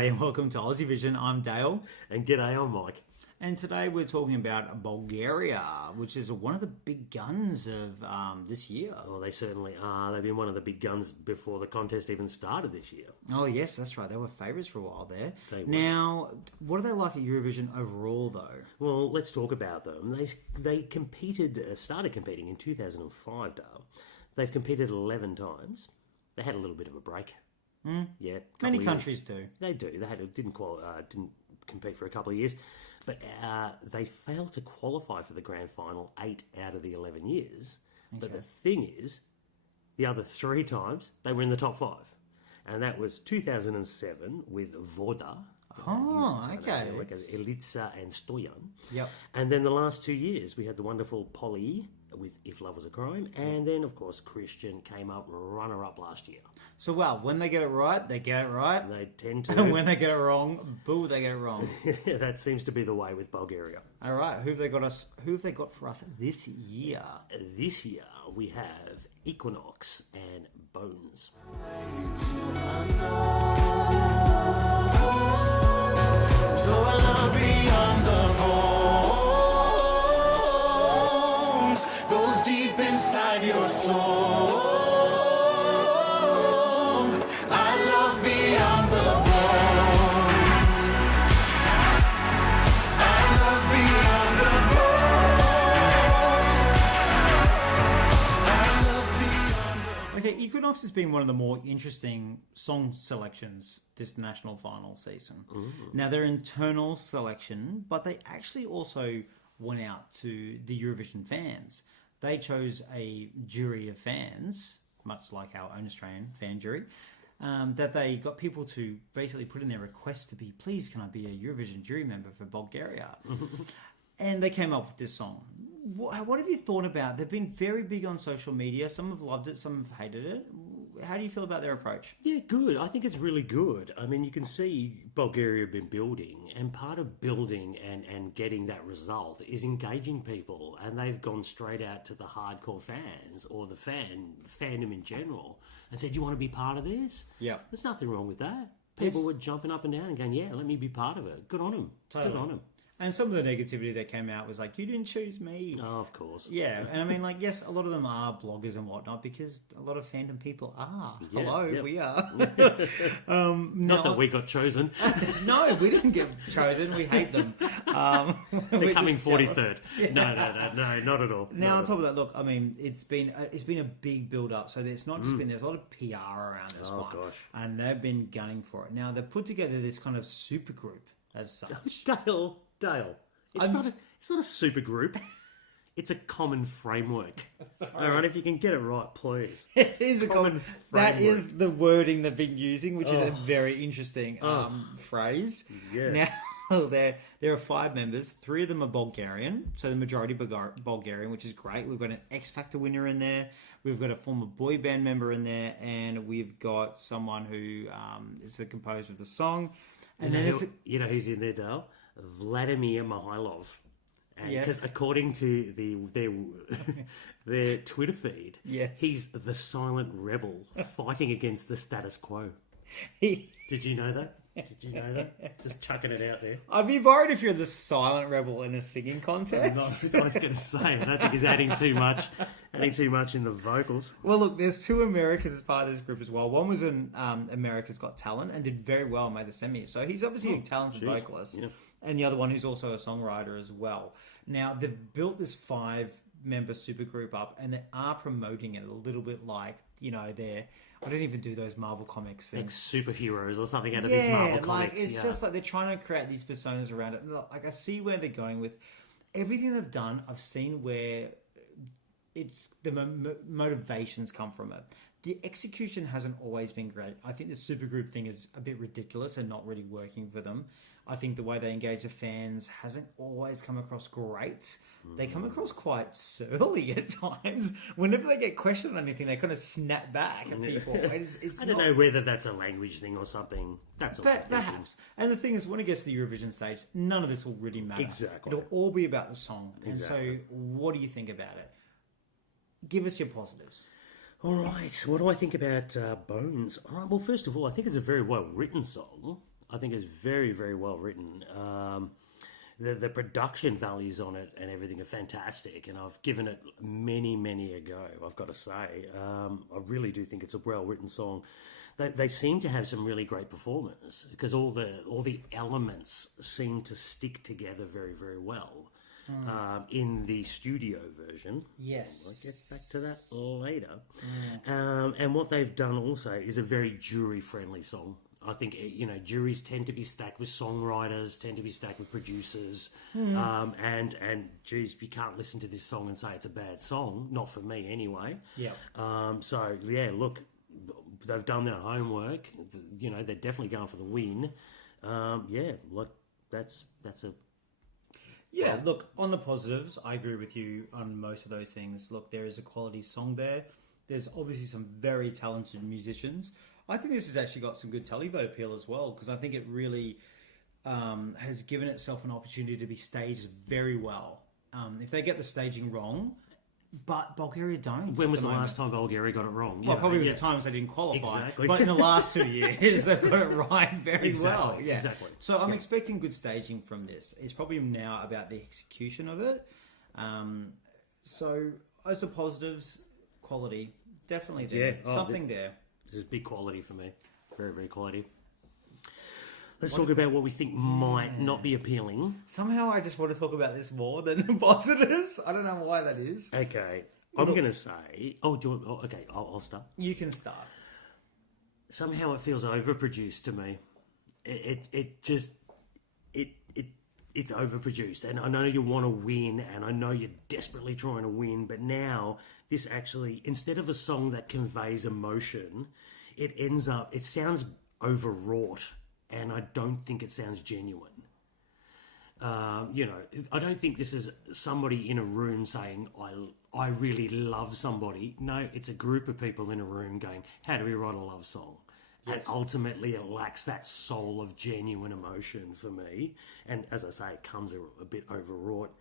G'day and welcome to Aussie Vision. I'm Dale. And g'day, I'm Mike. And today we're talking about Bulgaria, which is one of the big guns of this year. Well, they certainly are. They've been one of the big guns before the contest even started this year. Oh, yes, that's right. They were favourites for a while there. They were. Now, what are they like at Eurovision overall, though? Well, let's talk about them. They started competing in 2005, Dale. They've competed 11 times. They had a little bit of a break. Yeah, Many countries do. They do. They didn't compete for a couple of years. But they failed to qualify for the grand final 8 out of the 11 years. Okay. But the thing is, the other 3 times, they were in the top 5. And that was 2007 with Voda. Oh, okay. Like Elitsa and Stoyan. Yep. And then the last 2 years, we had the wonderful Polly with If Love Was a Crime. And then, of course, Christian came up runner-up last year. So, well, when they get it right, they get it right. They tend to. And when they get it wrong, boo, they get it wrong. That seems to be the way with Bulgaria. All right, who have they got for us this year? This year, we have Equinox and Bones. So I love beyond the bones, goes deep inside your soul. I love beyond the bones. I love beyond the bones. I love beyond the... Okay, Equinox has been one of the more interesting song selections this national final season. Ooh. Now, they're internal selection, but they actually also went out to the Eurovision fans. They chose a jury of fans, much like our own Australian fan jury, that they got people to basically put in their request to be, please, can I be a Eurovision jury member for Bulgaria? And they came up with this song. What have you thought about? They've been very big on social media. Some have loved it, some have hated it. How do you feel about their approach? Yeah, good. I think it's really good. I mean, you can see Bulgaria have been building, and part of building and getting that result is engaging people, and they've gone straight out to the hardcore fans or the fandom in general and said, you want to be part of this? Yeah. There's nothing wrong with that. People were jumping up and down and going, yeah, let me be part of it. Good on them. Totally. Good on them. And some of the negativity that came out was like, you didn't choose me. Oh, of course. Yeah, and I mean, like, yes, a lot of them are bloggers and whatnot because a lot of fandom people are. Yeah, Hello, yep. we are. Not that we got chosen. No, we didn't get chosen. We hate them. They're coming 43rd. Yeah. No, not at all. Now, on top of that, look, I mean, it's been a big build-up. So it's not just been, there's a lot of PR around this one. Gosh. And they've been gunning for it. Now, they've put together this kind of supergroup as such. Dale. It's not a super group. It's a common framework. Sorry. All right, if you can get it right, please. It is a common framework. That is the wording they've been using, which is a very interesting phrase. Yeah. Now, there are 5 members. 3 of them are Bulgarian, so the majority Bulgarian, which is great. We've got an X Factor winner in there. We've got a former boy band member in there, and we've got someone who is the composer of the song. And you know who's in there, Dale? Vladimir Mihailov. Yes. Because according to their Twitter feed, yes, he's the silent rebel fighting against the status quo. Did you know that? Just chucking it out there. I'd be worried if you're the silent rebel in a singing contest. I was going to say, I don't think he's adding too much in the vocals. Well, look, there's 2 Americans as part of this group as well. One was in America's Got Talent and did very well, made the semis. So he's obviously a talented vocalist. Yeah. And the other one who's also a songwriter as well. Now, they've built this 5-member supergroup up, and they are promoting it a little bit like, you know, I don't even do those Marvel comics things. Like superheroes or something out of these Marvel comics. It's just like they're trying to create these personas around it. Like, I see where they're going with everything they've done. I've seen where it's the motivations come from it. The execution hasn't always been great. I think the supergroup thing is a bit ridiculous and not really working for them. I think the way they engage the fans hasn't always come across great. They come across quite surly at times. Whenever they get questioned on anything, they kind of snap back at people. I don't know whether that's a language thing or something. That's all. Perhaps. And the thing is, when it gets to the Eurovision stage, none of this will really matter. Exactly. It'll all be about the song. Exactly. And so, what do you think about it? Give us your positives. All right. What do I think about Bones? All right. Well, first of all, I think it's a very well-written song. I think it's very, very well written. The production values on it and everything are fantastic, and I've given it many a go, I've got to say. I really do think it's a well-written song. They seem to have some really great performers because all the elements seem to stick together very, very well in the studio version. Yes. I'll get back to that later. And what they've done also is a very jury-friendly song. I think, juries tend to be stacked with songwriters, tend to be stacked with producers, and geez, you can't listen to this song and say it's a bad song. Not for me, anyway. Yeah. Look, they've done their homework. They're definitely going for the win. That's a... Yeah, look, on the positives, I agree with you on most of those things. Look, there is a quality song there. There's obviously some very talented musicians. I think this has actually got some good televote appeal as well, because I think it really has given itself an opportunity to be staged very well. If they get the staging wrong, but Bulgaria don't. When was the last time Bulgaria got it wrong? Well, probably the times they didn't qualify. Exactly. But in the last 2 years, they've got it right very well. Yeah. Exactly. So I'm expecting good staging from this. It's probably now about the execution of it. So as the positives, quality, definitely there. Something there. This is big quality for me. Very, very quality. Let's talk about what we think might not be appealing. Somehow I just want to talk about this more than the positives. I don't know why that is. Okay. I'm going to say... I'll start. You can start. Somehow it feels overproduced to me. It's overproduced. And I know you want to win, and I know you're desperately trying to win, but now this actually, instead of a song that conveys emotion, it sounds overwrought. And I don't think it sounds genuine. I don't think this is somebody in a room saying, I really love somebody. No, it's a group of people in a room going, how do we write a love song? Yes. And ultimately it lacks that soul of genuine emotion for me. And as I say, it comes a bit overwrought.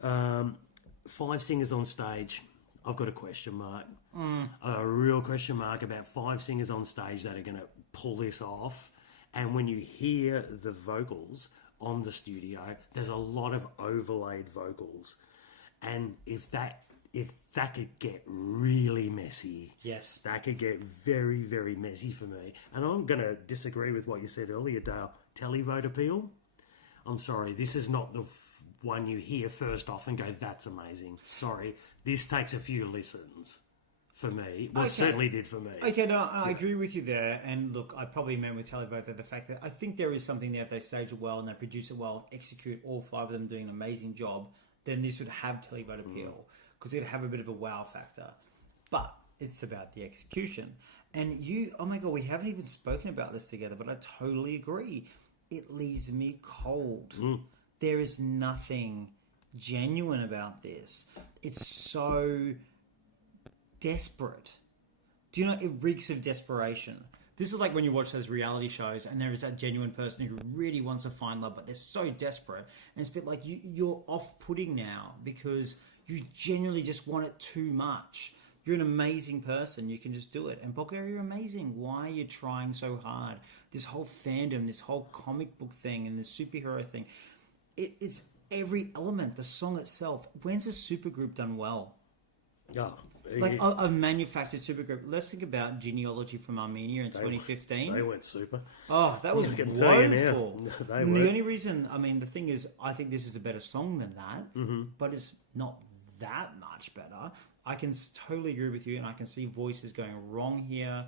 5 singers on stage. I've got a question mark. A real question mark about 5 singers on stage that are going to pull this off. And when you hear the vocals on the studio, there's a lot of overlaid vocals. And if that could get really messy, yes, that could get very, very messy for me. And I'm going to disagree with what you said earlier, Dale. Televote appeal? I'm sorry, this is not the one you hear first off and go, that's amazing. Sorry, this takes a few listens. For me, well, certainly did for me. Okay, no, I agree with you there. And look, I probably meant with televote that the fact that I think there is something there if they stage it well and they produce it well, execute all 5 of them doing an amazing job, then this would have televote appeal because it'd have a bit of a wow factor. But it's about the execution. And oh my God, we haven't even spoken about this together, but I totally agree. It leaves me cold. There is nothing genuine about this. It's so desperate. Do you know, it reeks of desperation. This is like when you watch those reality shows and there is that genuine person who really wants to find love, but they're so desperate. And it's a bit like you're off-putting now because you genuinely just want it too much. You're an amazing person. You can just do it. And Bulgaria, you're amazing. Why are you trying so hard? This whole fandom, this whole comic book thing and the superhero thing. It's every element. The song itself. When's a supergroup done well? Like a manufactured supergroup. Let's think about Genealogy from Armenia in 2015. They weren't super. Oh, that was woeful. They and the only reason, the thing is, I think this is a better song than that, but it's not that much better. I can totally agree with you, and I can see voices going wrong here.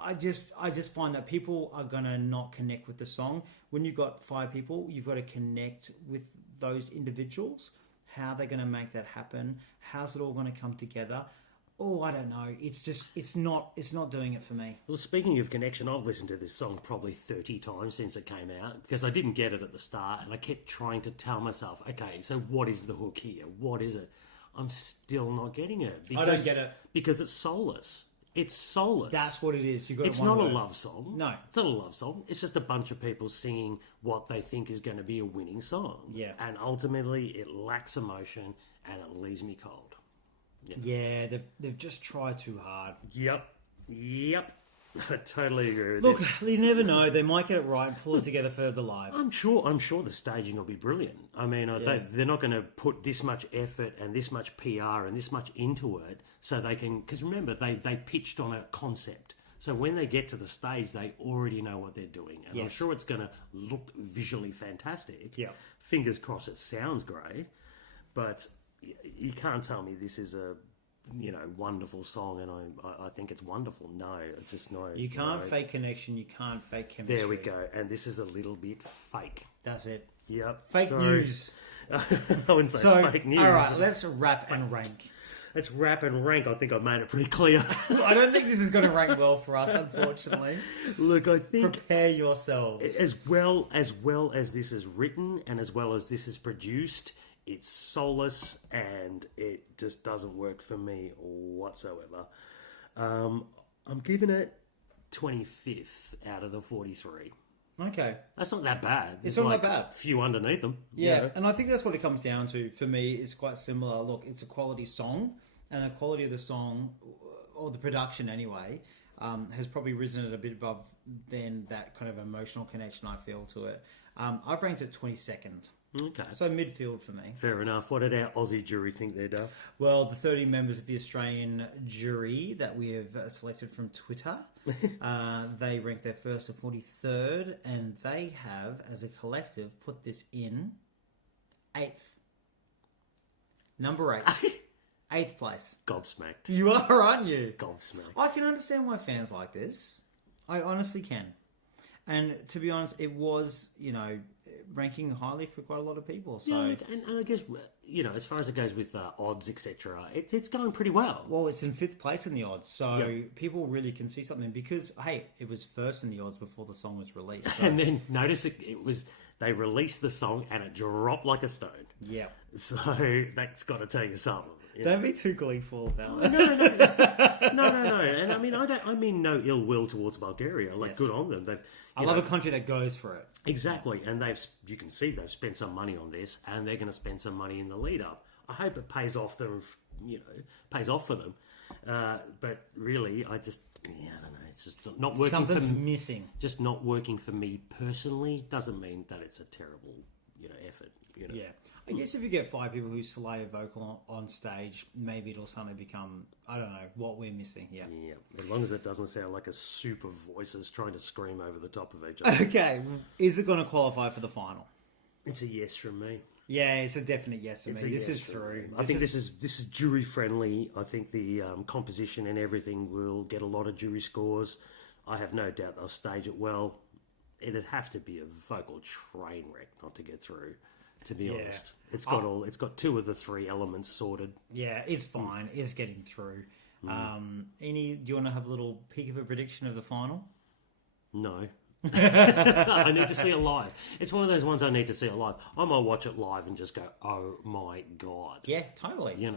I just find that people are going to not connect with the song. When you've got 5 people, you've got to connect with those individuals. How they're going to make that happen? How's it all going to come together? Oh, I don't know. It's not doing it for me. Well, speaking of connection, I've listened to this song probably 30 times since it came out because I didn't get it at the start and I kept trying to tell myself, okay, so what is the hook here? What is it? I'm still not getting it. I don't get it. Because it's soulless. It's soulless. That's what it is. It's not a love song. No. It's not a love song. It's just a bunch of people singing what they think is going to be a winning song. Yeah. And ultimately, it lacks emotion and it leaves me cold. Yeah, they've just tried too hard. Yep. I totally agree with Look, you. you never know. They might get it right and pull it together for the live. I'm sure the staging will be brilliant. I mean, they're not going to put this much effort and this much PR and this much into it so they can... Because remember, they pitched on a concept. So when they get to the stage, they already know what they're doing. And I'm sure it's going to look visually fantastic. Yeah. Fingers crossed it sounds great. But you can't tell me this is a... wonderful song, and I think it's wonderful. No, it's just no. You can't fake connection. You can't fake chemistry. There we go. And this is a little bit fake. That's it. Yep. Fake news. I wouldn't say fake news. All right, let's wrap and rank. Let's wrap and rank. I think I've made it pretty clear. I don't think this is going to rank well for us, unfortunately. Look, I think Prepare yourselves. as well as this is written and as well as this is produced, it's soulless and it just doesn't work for me whatsoever. I'm giving it 25th out of the 43. Okay. That's not that bad. It's not that bad. A few underneath them. Yeah, and I think that's what it comes down to. For me, it's quite similar. Look, it's a quality song, and the quality of the song, or the production anyway, has probably risen it a bit above than that kind of emotional connection I feel to it. I've ranked it 22nd. Okay. So midfield for me. Fair enough. What did our Aussie jury think there, Dave? Well, the 30 members of the Australian jury that we have selected from Twitter, they ranked their first to 43rd, and they have, as a collective, put this in 8th. Number 8. 8th place. Gobsmacked. You are, aren't you? Gobsmacked. I can understand why fans like this. I honestly can. And to be honest, it was, ranking highly for quite a lot of people. So, Yeah, look, and I guess, as far as it goes with odds, etc., it's going pretty well. well, it's in 5th place in the odds, so people really can see something because, hey, it was first in the odds before the song was released. So, And then notice they released the song and it dropped like a stone. yeah. So that's got to tell you something. Don't be too gleeful about it. No. And I mean, I mean no ill will towards Bulgaria. Like, Yes. good on them. I love a country that goes for it. Exactly, and you can see they've spent some money on this, and they're going to spend some money in the lead up. I hope it pays off them, pays off for them. But really, I don't know. It's just not working Something's for me. missing. Just not working for me personally doesn't mean that it's a terrible, effort. Yeah. I guess if you get 5 people who slay a vocal on stage, maybe it'll suddenly become, I don't know, what we're missing here. Yeah, as long as it doesn't sound like a soup of voices trying to scream over the top of each other. Okay, is it going to qualify for the final? It's a yes from me. Yeah, it's a definite yes for me. It's a This yes is from through. me. I think this is jury friendly. I think the composition and everything will get a lot of jury scores. I have no doubt they'll stage it well. It'd have to be a vocal train wreck not to get through. To be honest, it's got 2 of the 3 elements sorted. Yeah, it's fine. It's getting through. Do you want to have a little peek of a prediction of the final? No. I need to see it live. It's one of those ones I need to see it live. I might watch it live and just go, oh my God. Yeah, totally.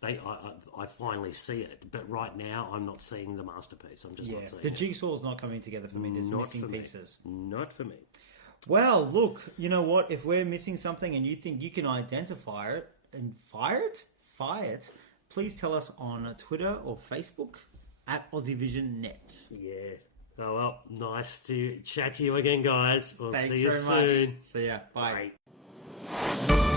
I finally see it. But right now, I'm not seeing the masterpiece. I'm just not seeing the it. jigsaw's not coming together for me. There's Not missing for me. pieces. Not for me. Well, look, you know what? If we're missing something and you think you can identify it and fire it, please tell us on Twitter or Facebook at AussieVisionNet. Yeah. Oh, well, nice to chat to you again, guys. We'll Thanks see you very soon. much. See ya. Bye. Bye.